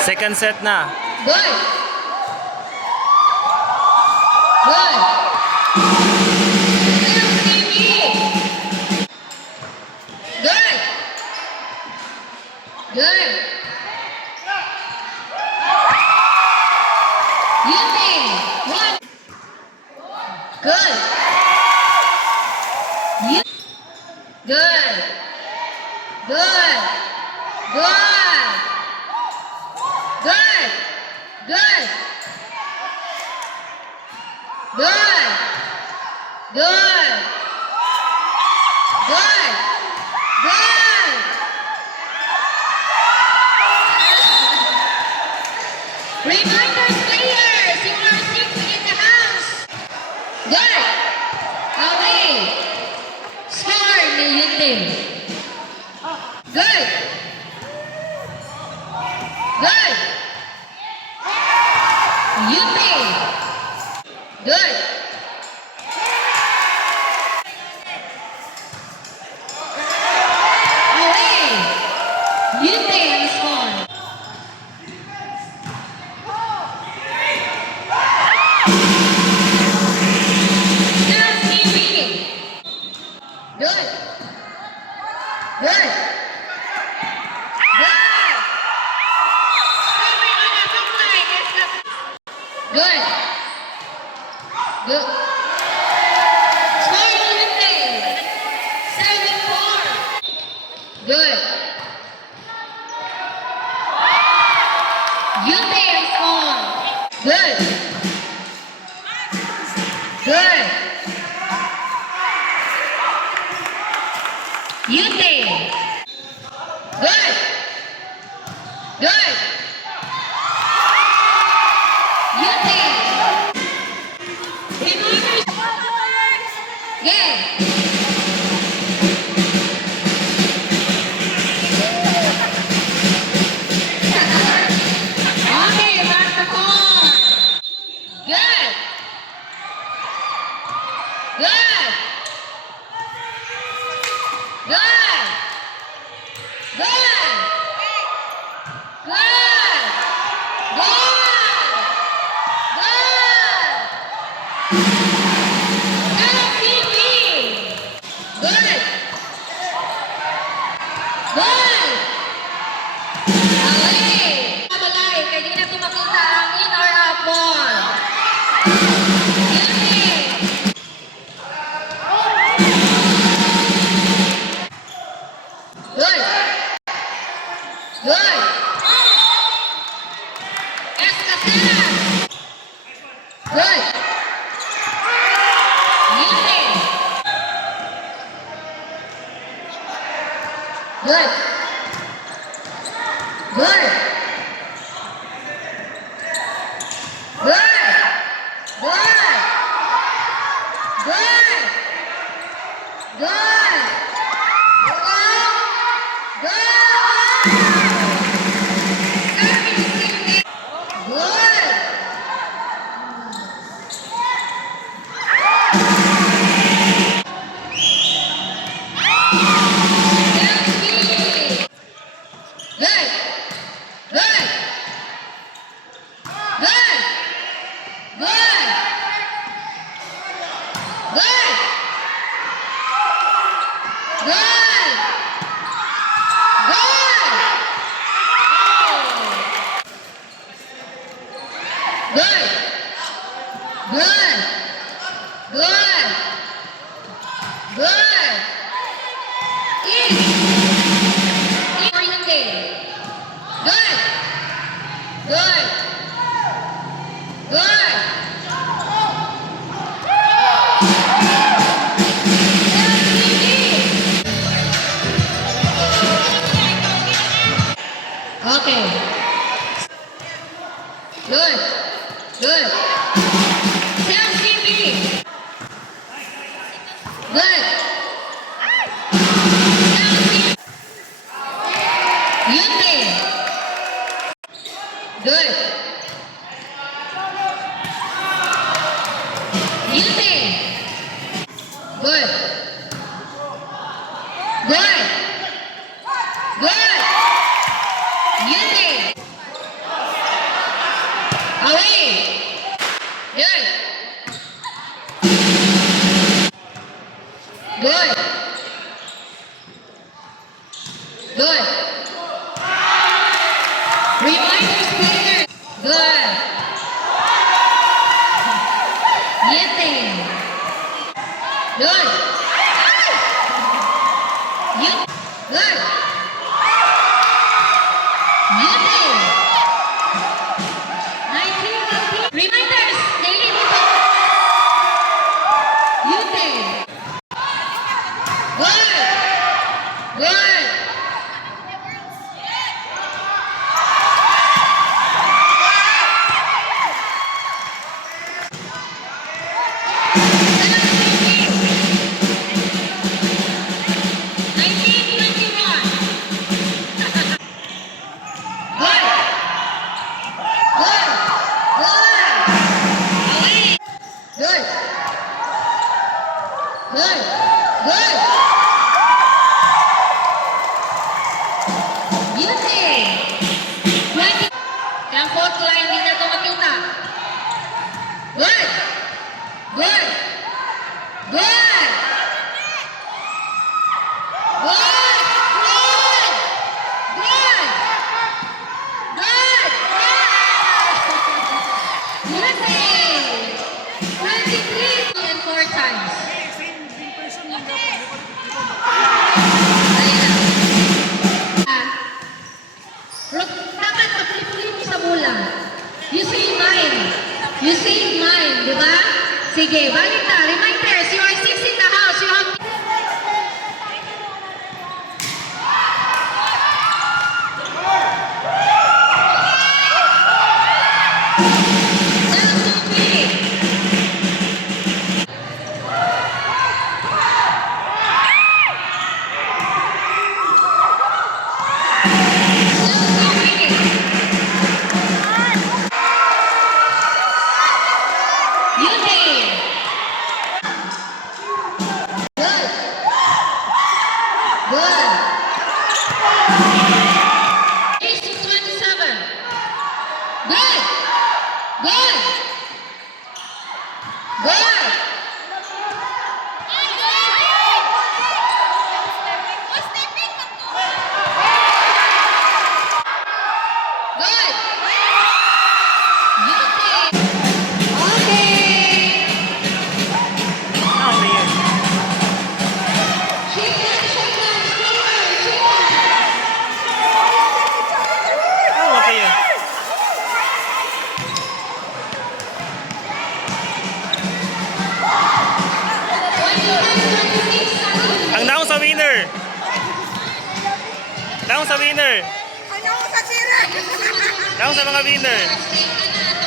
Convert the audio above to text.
Second set na. Good. Good. LCB. Good. Good. Yumi. One. Good. Good. Good. Good. Good. Good. Good. Good. Good. Good. Reminders, players, you are sleeping in the house. Good. Away. Score ni Yunting. Good. Good. Yunting. Good. Away. Yunting score. Good. Good. Good. Good. Score Yunting. 7-4. Good. Yunting score. Good. Good. Yunting. Good. Good. Yunting. Reminders. Yeah. Okay, back to four. Good. Good. Good. Good. Good. Good. LTV. Good. Good. Away. Mabalay, kaya di na tumakita ang in or out ball. Yunting. Good. Good. Escacera. Good. Yunting. Good. Good. Good. Good. Good. Good. Okay. Good. Good. Sam CB. Good. Sam CB. Yunting. Good. Yunting. Good. Good. Good. Yunting. Good. Good. Reminders, Peter. Good. Yiting. Good. Yut. Good. Yiting. 19. Reminders, daily dito. Yiting. Good. Good. Good. Good. Good. Beauty. 20. Yung fourth line, hindi na ito makita. Good. Good. Good. Good. Good. Good. Good. Beauty. 23 and 4 times. Dapat mag-flip sa bulang. You say mine. You say mine, di ba? Sige, balik na. Reminders, you are 6 in the house. You have... Good. Ace to 27. Good. Good. Good. Good. Ang down sa winner. Down sa winner. Ano sa sira? Down sa mga winner. Stay ka na.